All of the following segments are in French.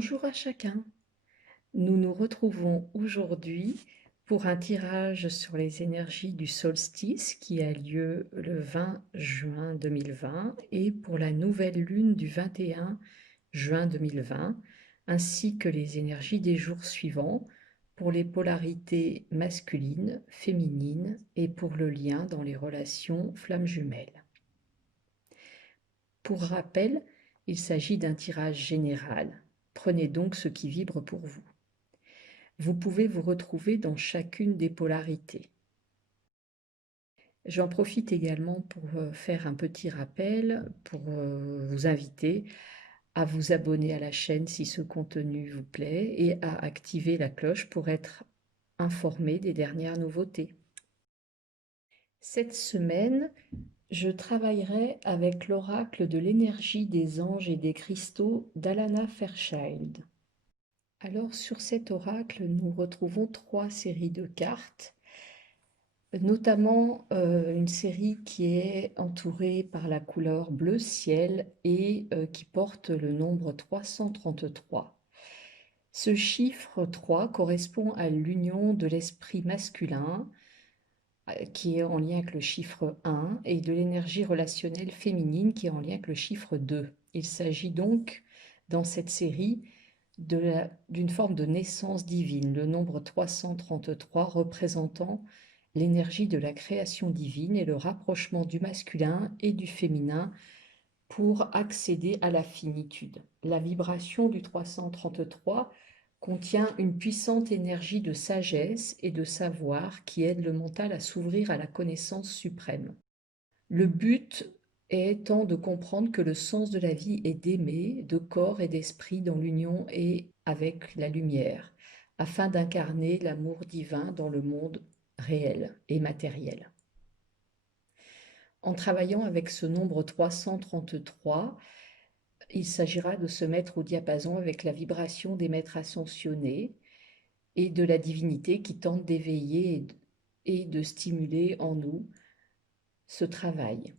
Bonjour à chacun. Nous nous retrouvons aujourd'hui pour un tirage sur les énergies du solstice qui a lieu le 20 juin 2020 et pour la nouvelle lune du 21 juin 2020, ainsi que les énergies des jours suivants pour les polarités masculines, féminines et pour le lien dans les relations flammes jumelles. Pour rappel, il s'agit d'un tirage général. Prenez donc ce qui vibre pour vous. Vous pouvez vous retrouver dans chacune des polarités. J'en profite également pour faire un petit rappel, pour vous inviter à vous abonner à la chaîne si ce contenu vous plaît et à activer la cloche pour être informé des dernières nouveautés. Cette semaine, je travaillerai avec l'oracle de l'énergie des anges et des cristaux d'Alana Fairchild. Alors sur cet oracle, nous retrouvons 3 séries de cartes, notamment une série qui est entourée par la couleur bleu ciel et qui porte le nombre 333. Ce chiffre 3 correspond à l'union de l'esprit masculin, qui est en lien avec le chiffre 1, et de l'énergie relationnelle féminine, qui est en lien avec le chiffre 2. Il s'agit donc, dans cette série, d'une forme de naissance divine, le nombre 333 représentant l'énergie de la création divine et le rapprochement du masculin et du féminin pour accéder à la finitude. La vibration du 333 contient une puissante énergie de sagesse et de savoir qui aide le mental à s'ouvrir à la connaissance suprême. Le but étant de comprendre que le sens de la vie est d'aimer, de corps et d'esprit dans l'union et avec la lumière, afin d'incarner l'amour divin dans le monde réel et matériel. En travaillant avec ce nombre 333, il s'agira de se mettre au diapason avec la vibration des maîtres ascensionnés et de la divinité qui tente d'éveiller et de stimuler en nous ce travail.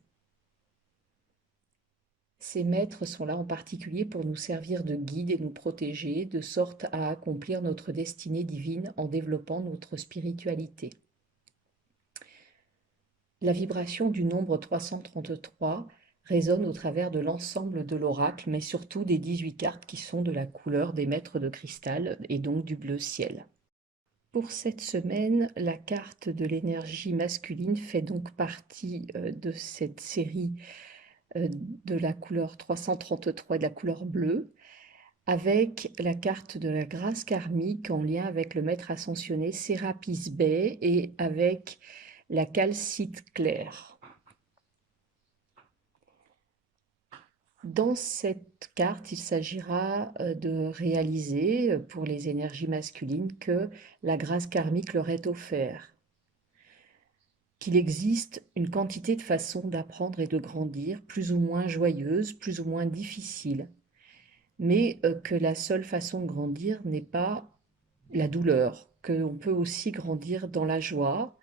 Ces maîtres sont là en particulier pour nous servir de guide et nous protéger, de sorte à accomplir notre destinée divine en développant notre spiritualité. La vibration du nombre 333 résonne au travers de l'ensemble de l'oracle, mais surtout des 18 cartes qui sont de la couleur des maîtres de cristal et donc du bleu ciel. Pour cette semaine, la carte de l'énergie masculine fait donc partie de cette série de la couleur 333 et de la couleur bleue, avec la carte de la grâce karmique en lien avec le maître ascensionné Sérapis Bey et avec la calcite claire. Dans cette carte, il s'agira de réaliser pour les énergies masculines que la grâce karmique leur est offerte, qu'il existe une quantité de façons d'apprendre et de grandir, plus ou moins joyeuses, plus ou moins difficiles, mais que la seule façon de grandir n'est pas la douleur, qu'on peut aussi grandir dans la joie,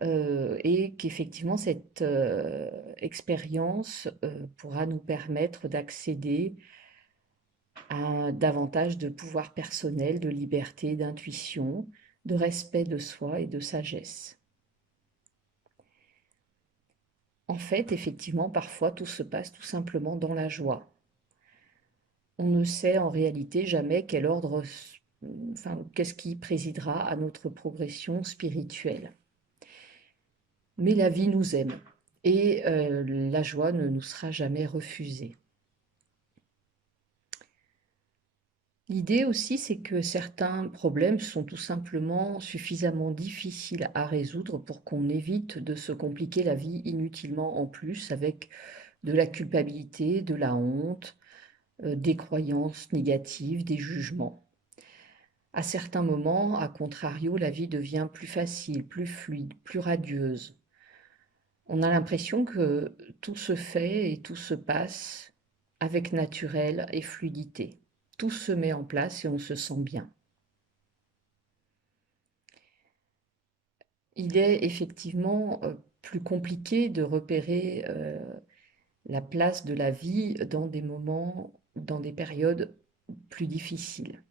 et qu'effectivement cette expérience pourra nous permettre d'accéder à davantage de pouvoir personnel, de liberté, d'intuition, de respect de soi et de sagesse. En fait, effectivement, parfois tout se passe tout simplement dans la joie. On ne sait en réalité jamais quel ordre, qu'est-ce qui présidera à notre progression spirituelle. Mais la vie nous aime et la joie ne nous sera jamais refusée. L'idée aussi, c'est que certains problèmes sont tout simplement suffisamment difficiles à résoudre pour qu'on évite de se compliquer la vie inutilement en plus avec de la culpabilité, de la honte, des croyances négatives, des jugements. À certains moments, à contrario, la vie devient plus facile, plus fluide, plus radieuse. On a l'impression que tout se fait et tout se passe avec naturel et fluidité. Tout se met en place et on se sent bien. Il est effectivement plus compliqué de repérer la place de la vie dans des moments, dans des périodes plus difficile.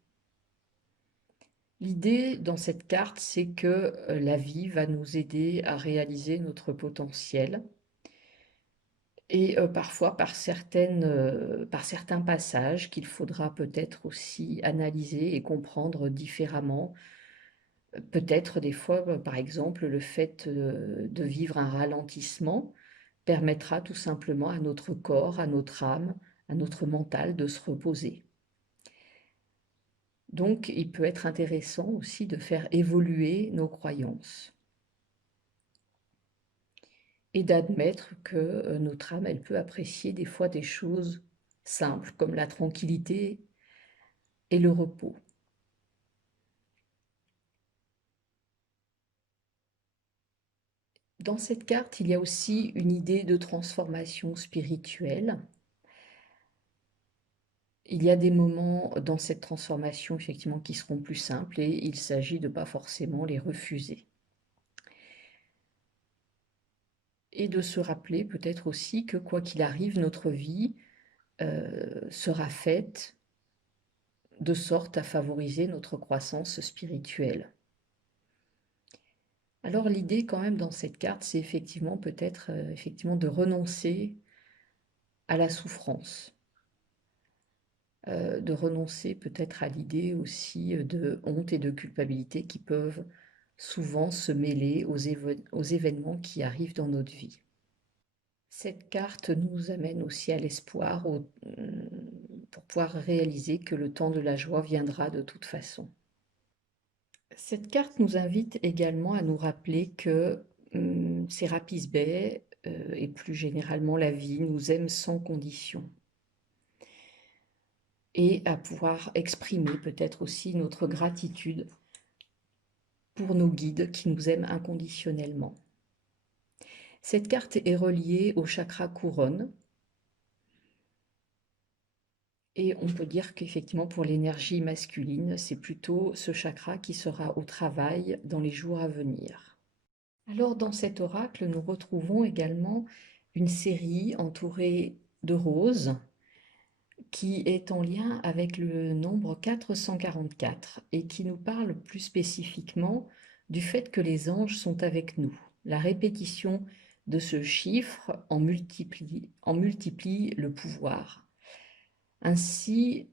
L'idée dans cette carte, c'est que la vie va nous aider à réaliser notre potentiel et parfois par certains passages qu'il faudra peut-être aussi analyser et comprendre différemment. Peut-être des fois, par exemple, le fait de vivre un ralentissement permettra tout simplement à notre corps, à notre âme, à notre mental de se reposer. Donc, il peut être intéressant aussi de faire évoluer nos croyances et d'admettre que notre âme, elle peut apprécier des fois des choses simples comme la tranquillité et le repos. Dans cette carte, il y a aussi une idée de transformation spirituelle. Il y a des moments dans cette transformation, effectivement, qui seront plus simples et il s'agit de ne pas forcément les refuser. Et de se rappeler peut-être aussi que quoi qu'il arrive, notre vie sera faite de sorte à favoriser notre croissance spirituelle. Alors l'idée quand même dans cette carte, c'est effectivement peut-être effectivement de renoncer à la souffrance, de renoncer peut-être à l'idée aussi de honte et de culpabilité qui peuvent souvent se mêler aux événements qui arrivent dans notre vie. Cette carte nous amène aussi à l'espoir pour pouvoir réaliser que le temps de la joie viendra de toute façon. Cette carte nous invite également à nous rappeler que Sérapis Bey et plus généralement la vie nous aime sans condition et à pouvoir exprimer peut-être aussi notre gratitude pour nos guides qui nous aiment inconditionnellement. Cette carte est reliée au chakra couronne et on peut dire qu'effectivement pour l'énergie masculine, c'est plutôt ce chakra qui sera au travail dans les jours à venir. Alors dans cet oracle, nous retrouvons également une série entourée de roses qui est en lien avec le nombre 444 et qui nous parle plus spécifiquement du fait que les anges sont avec nous. La répétition de ce chiffre en multiplie le pouvoir. Ainsi,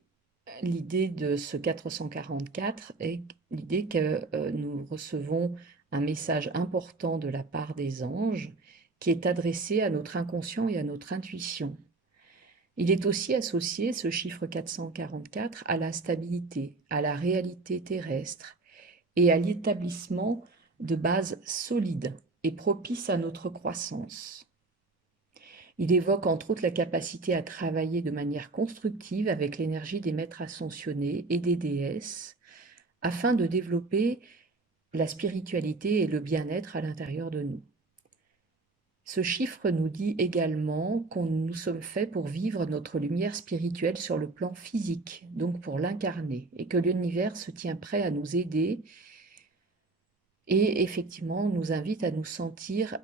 l'idée de ce 444 est l'idée que nous recevons un message important de la part des anges qui est adressé à notre inconscient et à notre intuition. Il est aussi associé, ce chiffre 444, à la stabilité, à la réalité terrestre et à l'établissement de bases solides et propices à notre croissance. Il évoque entre autres la capacité à travailler de manière constructive avec l'énergie des maîtres ascensionnés et des déesses afin de développer la spiritualité et le bien-être à l'intérieur de nous. Ce chiffre nous dit également que nous sommes faits pour vivre notre lumière spirituelle sur le plan physique, donc pour l'incarner, et que l'univers se tient prêt à nous aider et effectivement nous invite à nous sentir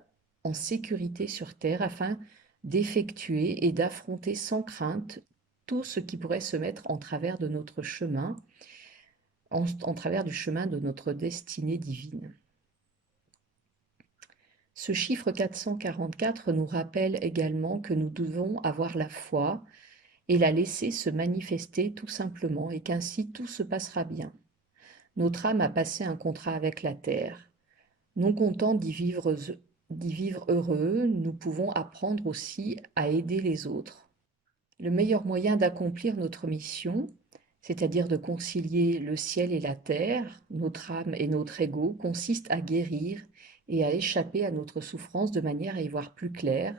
en sécurité sur Terre afin d'effectuer et d'affronter sans crainte tout ce qui pourrait se mettre en travers de notre chemin, en travers du chemin de notre destinée divine. Ce chiffre 444 nous rappelle également que nous devons avoir la foi et la laisser se manifester tout simplement et qu'ainsi tout se passera bien. Notre âme a passé un contrat avec la terre. Non content d'y vivre heureux, nous pouvons apprendre aussi à aider les autres. Le meilleur moyen d'accomplir notre mission, c'est-à-dire de concilier le ciel et la terre, notre âme et notre ego, consiste à guérir et à échapper à notre souffrance de manière à y voir plus clair,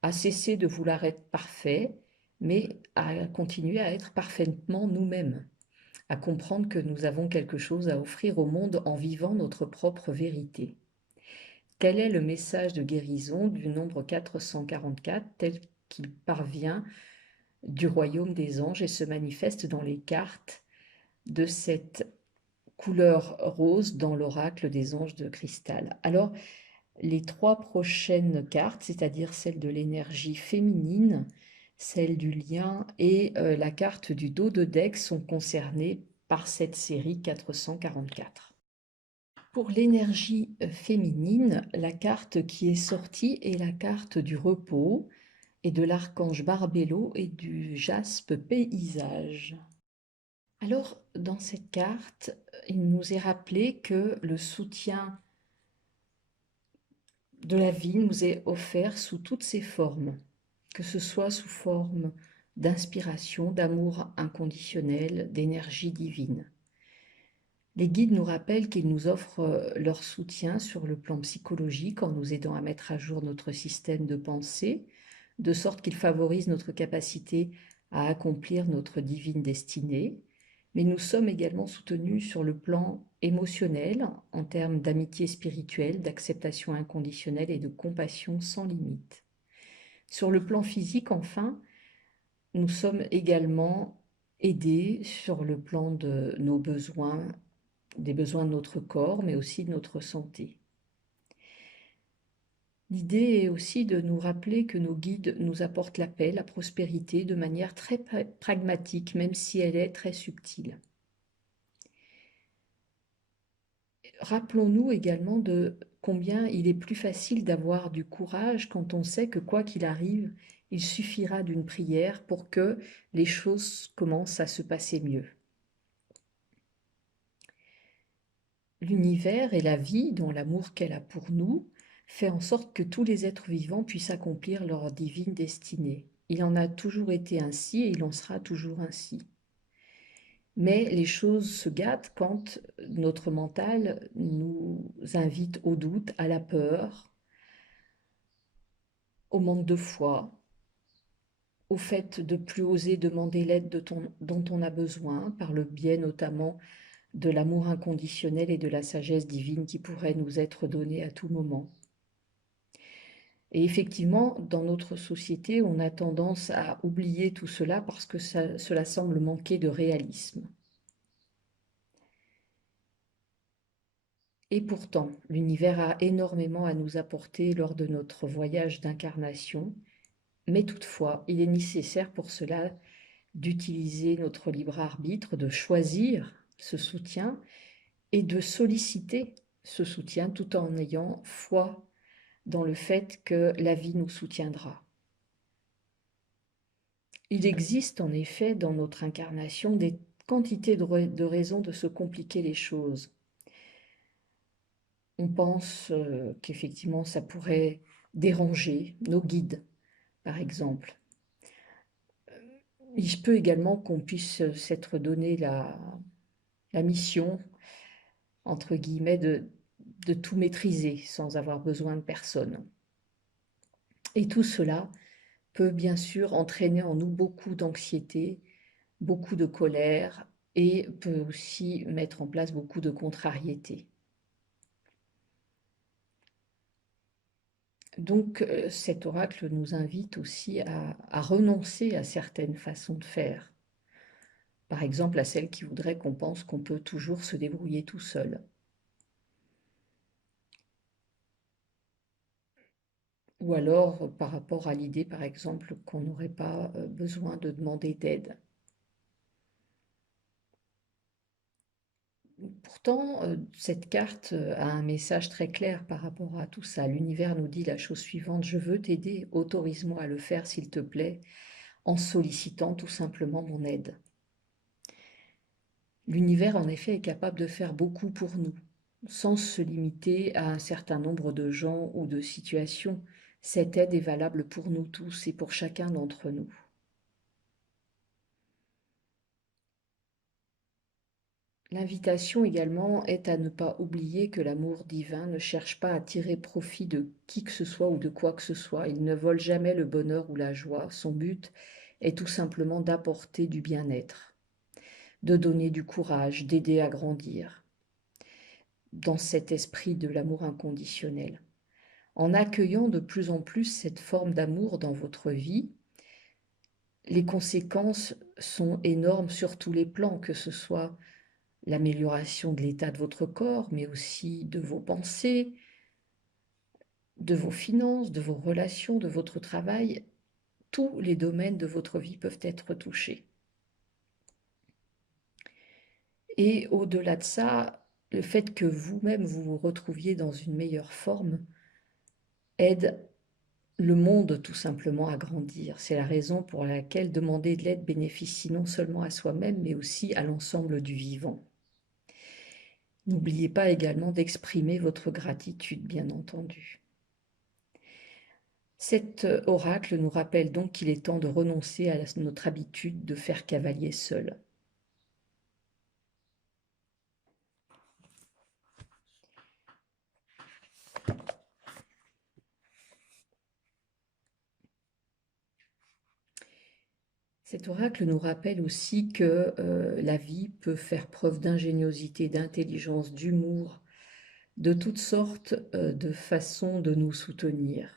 à cesser de vouloir être parfait, mais à continuer à être parfaitement nous-mêmes, à comprendre que nous avons quelque chose à offrir au monde en vivant notre propre vérité. Tel est le message de guérison du nombre 444 tel qu'il parvient du royaume des anges et se manifeste dans les cartes de cette couleur rose dans l'oracle des anges de cristal. Alors, les 3 prochaines cartes, c'est-à-dire celles de l'énergie féminine, celle du lien et la carte du dos de deck sont concernées par cette série 444. Pour l'énergie féminine, la carte qui est sortie est la carte du repos et de l'archange Barbello et du jaspe paysage. Alors, dans cette carte, il nous est rappelé que le soutien de la vie nous est offert sous toutes ses formes, que ce soit sous forme d'inspiration, d'amour inconditionnel, d'énergie divine. Les guides nous rappellent qu'ils nous offrent leur soutien sur le plan psychologique en nous aidant à mettre à jour notre système de pensée, de sorte qu'ils favorisent notre capacité à accomplir notre divine destinée. Mais nous sommes également soutenus sur le plan émotionnel, en termes d'amitié spirituelle, d'acceptation inconditionnelle et de compassion sans limite. Sur le plan physique, enfin, nous sommes également aidés sur le plan de nos besoins, des besoins de notre corps, mais aussi de notre santé. L'idée est aussi de nous rappeler que nos guides nous apportent la paix, la prospérité de manière très pragmatique, même si elle est très subtile. Rappelons-nous également de combien il est plus facile d'avoir du courage quand on sait que quoi qu'il arrive, il suffira d'une prière pour que les choses commencent à se passer mieux. L'univers et la vie, dont l'amour qu'elle a pour nous, fait en sorte que tous les êtres vivants puissent accomplir leur divine destinée. Il en a toujours été ainsi et il en sera toujours ainsi. Mais les choses se gâtent quand notre mental nous invite au doute, à la peur, au manque de foi, au fait de plus oser demander l'aide dont on a besoin, par le biais notamment de l'amour inconditionnel et de la sagesse divine qui pourrait nous être donnée à tout moment. Et effectivement, dans notre société, on a tendance à oublier tout cela parce que cela semble manquer de réalisme. Et pourtant, l'univers a énormément à nous apporter lors de notre voyage d'incarnation, mais toutefois, il est nécessaire pour cela d'utiliser notre libre arbitre, de choisir ce soutien et de solliciter ce soutien tout en ayant foi dans le fait que la vie nous soutiendra. Il existe en effet dans notre incarnation des quantités de raisons de se compliquer les choses. On pense qu'effectivement ça pourrait déranger nos guides, par exemple. Il se peut également qu'on puisse s'être donné la mission, entre guillemets, de tout maîtriser sans avoir besoin de personne. Et tout cela peut bien sûr entraîner en nous beaucoup d'anxiété, beaucoup de colère et peut aussi mettre en place beaucoup de contrariété. Donc cet oracle nous invite aussi à renoncer à certaines façons de faire. Par exemple, à celle qui voudrait qu'on pense qu'on peut toujours se débrouiller tout seul. Ou alors par rapport à l'idée, par exemple, qu'on n'aurait pas besoin de demander d'aide. Pourtant, cette carte a un message très clair par rapport à tout ça. L'univers nous dit la chose suivante: je veux t'aider, autorise-moi à le faire s'il te plaît, en sollicitant tout simplement mon aide. L'univers, en effet, est capable de faire beaucoup pour nous, sans se limiter à un certain nombre de gens ou de situations. Cette aide est valable pour nous tous et pour chacun d'entre nous. L'invitation également est à ne pas oublier que l'amour divin ne cherche pas à tirer profit de qui que ce soit ou de quoi que ce soit. Il ne vole jamais le bonheur ou la joie. Son but est tout simplement d'apporter du bien-être, de donner du courage, d'aider à grandir dans cet esprit de l'amour inconditionnel. En accueillant de plus en plus cette forme d'amour dans votre vie, les conséquences sont énormes sur tous les plans, que ce soit l'amélioration de l'état de votre corps, mais aussi de vos pensées, de vos finances, de vos relations, de votre travail. tous les domaines de votre vie peuvent être touchés. Et au-delà de ça, le fait que vous-même vous vous retrouviez dans une meilleure forme aide le monde tout simplement à grandir. C'est la raison pour laquelle demander de l'aide bénéficie non seulement à soi-même, mais aussi à l'ensemble du vivant. N'oubliez pas également d'exprimer votre gratitude, bien entendu. Cet oracle nous rappelle donc qu'il est temps de renoncer à notre habitude de faire cavalier seul. Cet oracle nous rappelle aussi que la vie peut faire preuve d'ingéniosité, d'intelligence, d'humour, de toutes sortes de façons de nous soutenir.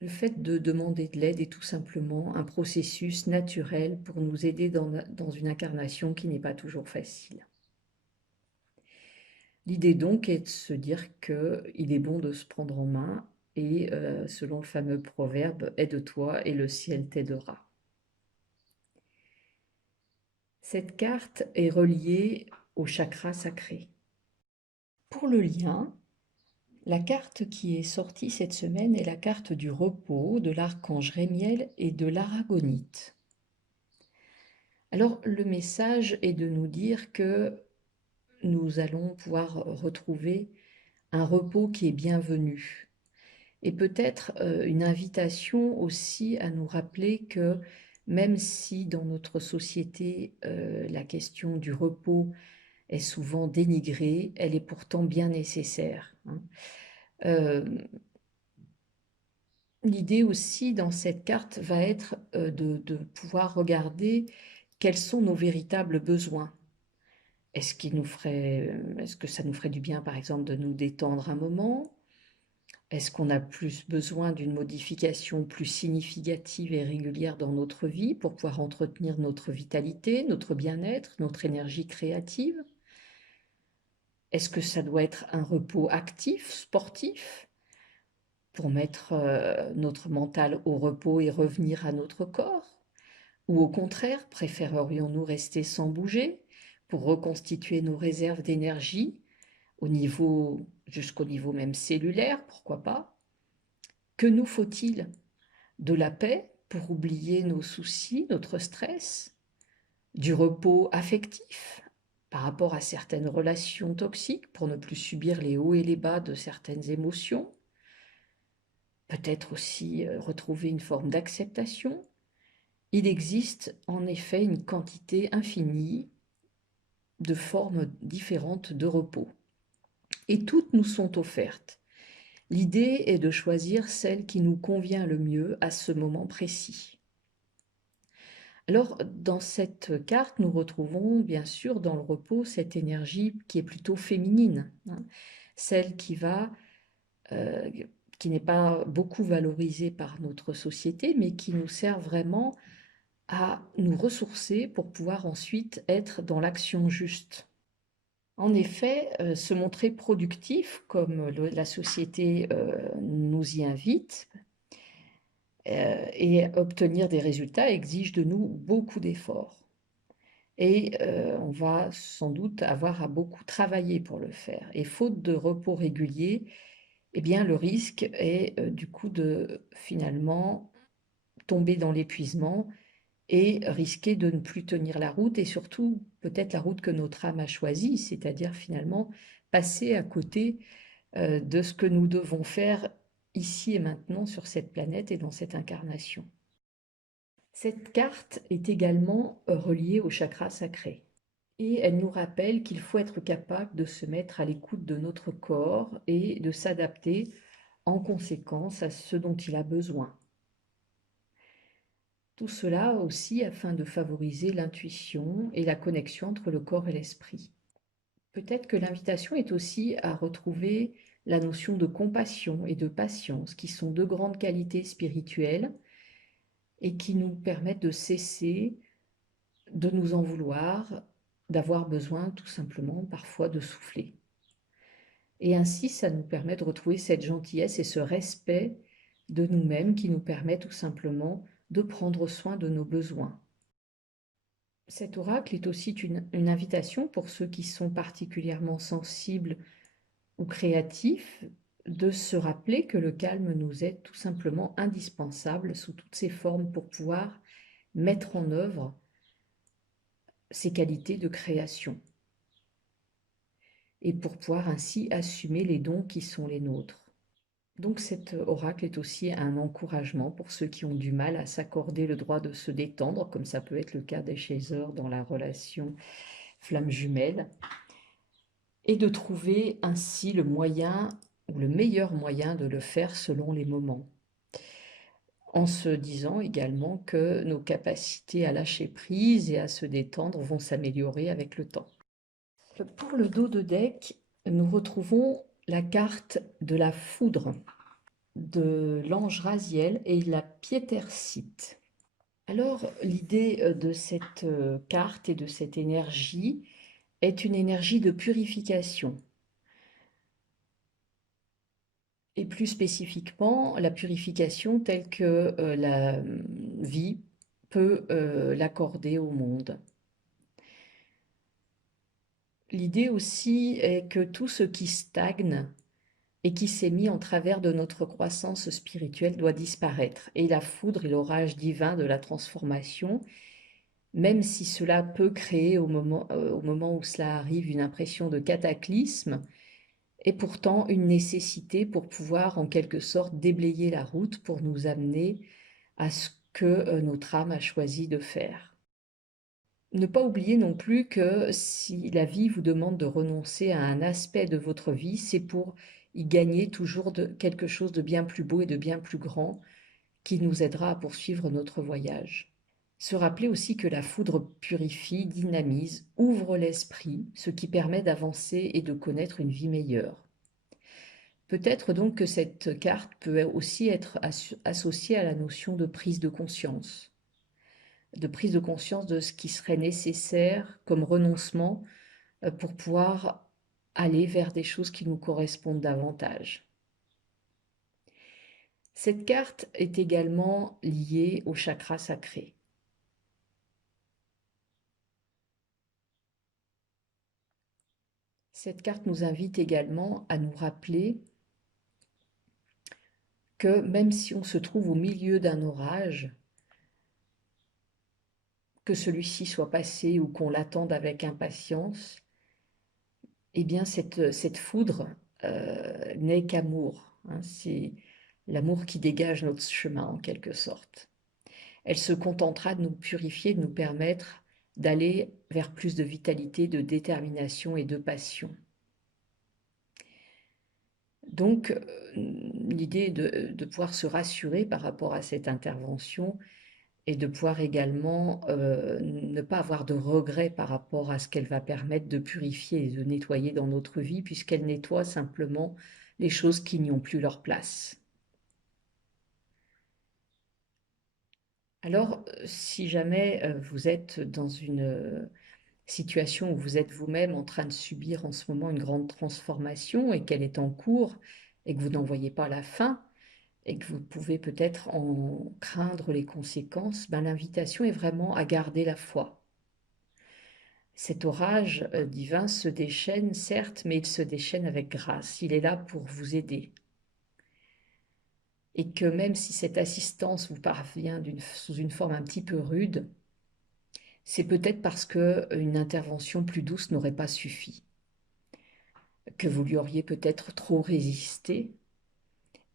Le fait de demander de l'aide est tout simplement un processus naturel pour nous aider dans une incarnation qui n'est pas toujours facile. L'idée donc est de se dire qu'il est bon de se prendre en main et selon le fameux proverbe « Aide-toi et le ciel t'aidera ». Cette carte est reliée au chakra sacré. Pour le lien, la carte qui est sortie cette semaine est la carte du repos de l'archange Rémiel et de l'aragonite. Alors le message est de nous dire que nous allons pouvoir retrouver un repos qui est bienvenu. Et peut-être une invitation aussi à nous rappeler que même si dans notre société la question du repos est souvent dénigrée, elle est pourtant bien nécessaire. L'idée aussi dans cette carte va être de pouvoir regarder quels sont nos véritables besoins. Est-ce que ça nous ferait du bien, par exemple, de nous détendre un moment? Est-ce qu'on a plus besoin d'une modification plus significative et régulière dans notre vie pour pouvoir entretenir notre vitalité, notre bien-être, notre énergie créative? Est-ce que ça doit être un repos actif, sportif, pour mettre notre mental au repos et revenir à notre corps? Ou au contraire, préférerions-nous rester sans bouger pour reconstituer nos réserves d'énergie jusqu'au niveau même cellulaire, pourquoi pas? Que nous faut-il? De la paix pour oublier nos soucis, notre stress, du repos affectif par rapport à certaines relations toxiques pour ne plus subir les hauts et les bas de certaines émotions, peut-être aussi retrouver une forme d'acceptation. Il existe en effet une quantité infinie de formes différentes de repos et toutes nous sont offertes. L'idée est de choisir celle qui nous convient le mieux à ce moment précis. Alors, dans cette carte, nous retrouvons bien sûr dans le repos cette énergie qui est plutôt féminine, hein, celle qui n'est pas beaucoup valorisée par notre société, mais qui nous sert vraiment à nous ressourcer pour pouvoir ensuite être dans l'action juste. En effet, se montrer productif, comme la société nous y invite, et obtenir des résultats exige de nous beaucoup d'efforts. Et on va sans doute avoir à beaucoup travailler pour le faire. Et faute de repos régulier, eh bien, le risque est du coup de finalement tomber dans l'épuisement et risquer de ne plus tenir la route et surtout peut-être la route que notre âme a choisie, c'est-à-dire finalement passer à côté de ce que nous devons faire ici et maintenant sur cette planète et dans cette incarnation. Cette carte est également reliée au chakra sacré et elle nous rappelle qu'il faut être capable de se mettre à l'écoute de notre corps et de s'adapter en conséquence à ce dont il a besoin. Tout cela aussi afin de favoriser l'intuition et la connexion entre le corps et l'esprit. Peut-être que l'invitation est aussi à retrouver la notion de compassion et de patience, qui sont deux grandes qualités spirituelles et qui nous permettent de cesser de nous en vouloir, d'avoir besoin tout simplement parfois de souffler. Et ainsi, ça nous permet de retrouver cette gentillesse et ce respect de nous-mêmes qui nous permet tout simplement de prendre soin de nos besoins. Cet oracle est aussi une invitation pour ceux qui sont particulièrement sensibles ou créatifs de se rappeler que le calme nous est tout simplement indispensable sous toutes ses formes pour pouvoir mettre en œuvre ses qualités de création et pour pouvoir ainsi assumer les dons qui sont les nôtres. Donc cet oracle est aussi un encouragement pour ceux qui ont du mal à s'accorder le droit de se détendre, comme ça peut être le cas des Chasers dans la relation flamme jumelle, et de trouver ainsi le moyen ou le meilleur moyen de le faire selon les moments, en se disant également que nos capacités à lâcher prise et à se détendre vont s'améliorer avec le temps. Pour le dos de deck, nous retrouvons la carte de la foudre, de l'ange Raziel et la Pietercite. Alors, l'idée de cette carte et de cette énergie est une énergie de purification. Et plus spécifiquement, la purification telle que la vie peut l'accorder au monde. L'idée aussi est que tout ce qui stagne et qui s'est mis en travers de notre croissance spirituelle doit disparaître. Et la foudre et l'orage divin de la transformation, même si cela peut créer au moment où cela arrive une impression de cataclysme, est pourtant une nécessité pour pouvoir en quelque sorte déblayer la route pour nous amener à ce que notre âme a choisi de faire. Ne pas oublier non plus que si la vie vous demande de renoncer à un aspect de votre vie, c'est pour y gagner toujours quelque chose de bien plus beau et de bien plus grand qui nous aidera à poursuivre notre voyage. Se rappeler aussi que la foudre purifie, dynamise, ouvre l'esprit, ce qui permet d'avancer et de connaître une vie meilleure. Peut-être donc que cette carte peut aussi être associée à la notion de prise de conscience de ce qui serait nécessaire comme renoncement pour pouvoir aller vers des choses qui nous correspondent davantage. Cette carte est également liée au chakra sacré. Cette carte nous invite également à nous rappeler que même si on se trouve au milieu d'un orage, que celui-ci soit passé ou qu'on l'attende avec impatience, eh bien cette foudre n'est qu'amour. Hein, c'est l'amour qui dégage notre chemin en quelque sorte. Elle se contentera de nous purifier, de nous permettre d'aller vers plus de vitalité, de détermination et de passion. Donc, l'idée est de pouvoir se rassurer par rapport à cette intervention et de pouvoir également ne pas avoir de regrets par rapport à ce qu'elle va permettre de purifier et de nettoyer dans notre vie, puisqu'elle nettoie simplement les choses qui n'y ont plus leur place. Alors, si jamais vous êtes dans une situation où vous êtes vous-même en train de subir en ce moment une grande transformation et qu'elle est en cours et que vous n'en voyez pas la fin et que vous pouvez peut-être en craindre les conséquences, ben, l'invitation est vraiment à garder la foi. Cet orage divin se déchaîne, certes, mais il se déchaîne avec grâce. Il est là pour vous aider. Et que même si cette assistance vous parvient sous une forme un petit peu rude, c'est peut-être parce qu'une intervention plus douce n'aurait pas suffi, que vous lui auriez peut-être trop résisté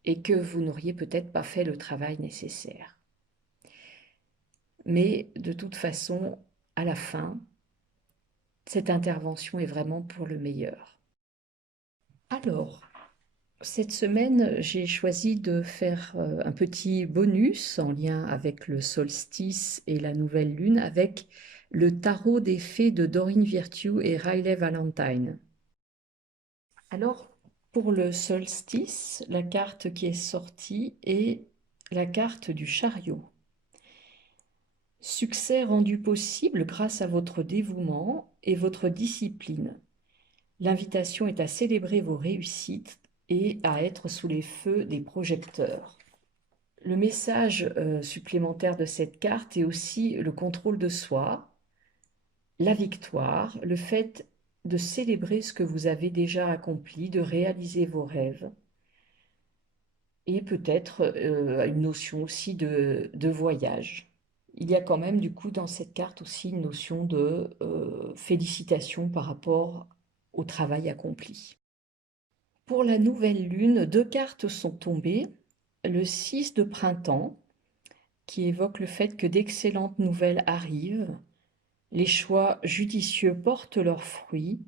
et que vous n'auriez peut-être pas fait le travail nécessaire. Mais de toute façon, à la fin, cette intervention est vraiment pour le meilleur. Alors, cette semaine, j'ai choisi de faire un petit bonus en lien avec le solstice et la nouvelle lune avec le tarot des fées de Doreen Virtue et Riley Valentine. Alors, pour le solstice, la carte qui est sortie est la carte du chariot. Succès rendu possible grâce à votre dévouement et votre discipline. L'invitation est à célébrer vos réussites et à être sous les feux des projecteurs. Le message supplémentaire de cette carte est aussi le contrôle de soi, la victoire, le fait de célébrer ce que vous avez déjà accompli, de réaliser vos rêves, et peut-être une notion aussi de voyage. Il y a quand même du coup dans cette carte aussi une notion de félicitations par rapport au travail accompli. Pour la nouvelle lune, deux cartes sont tombées. Le 6 de printemps, qui évoque le fait que d'excellentes nouvelles arrivent, les choix judicieux portent leurs fruits,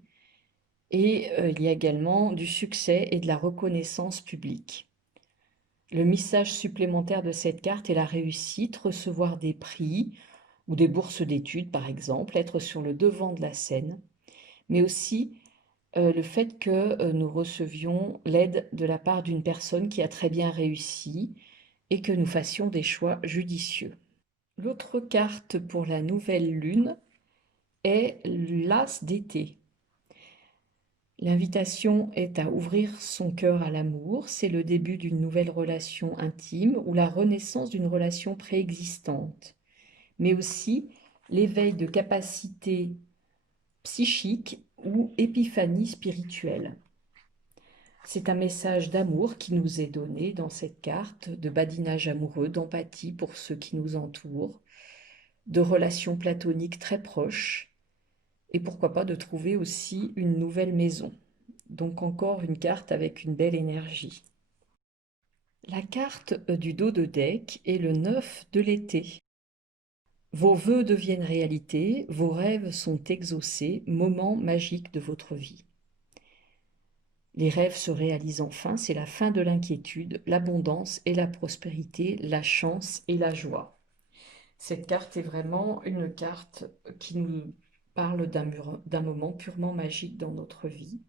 et il y a également du succès et de la reconnaissance publique. Le message supplémentaire de cette carte est la réussite, recevoir des prix ou des bourses d'études par exemple, être sur le devant de la scène, mais aussi le fait que nous recevions l'aide de la part d'une personne qui a très bien réussi et que nous fassions des choix judicieux. L'autre carte pour la nouvelle lune est l'as d'été. L'invitation est à ouvrir son cœur à l'amour, c'est le début d'une nouvelle relation intime ou la renaissance d'une relation préexistante, mais aussi l'éveil de capacités psychiques ou épiphanie spirituelle. C'est un message d'amour qui nous est donné dans cette carte, de badinage amoureux, d'empathie pour ceux qui nous entourent, de relations platoniques très proches, et pourquoi pas de trouver aussi une nouvelle maison. Donc encore une carte avec une belle énergie. La carte du dos de deck est le 9 de l'été. Vos vœux deviennent réalité, vos rêves sont exaucés, moment magique de votre vie. Les rêves se réalisent enfin, c'est la fin de l'inquiétude, l'abondance et la prospérité, la chance et la joie. Cette carte est vraiment une carte qui nous parle d'un moment purement magique dans notre vie.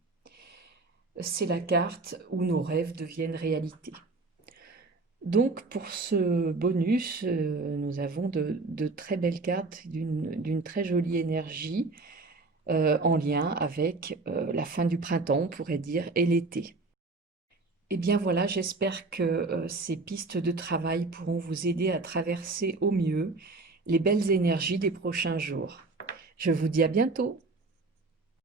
C'est la carte où nos rêves deviennent réalité. Donc pour ce bonus, nous avons de très belles cartes d'une très jolie énergie en lien avec la fin du printemps, on pourrait dire, et l'été. Eh bien voilà, j'espère que ces pistes de travail pourront vous aider à traverser au mieux les belles énergies des prochains jours. Je vous dis à bientôt.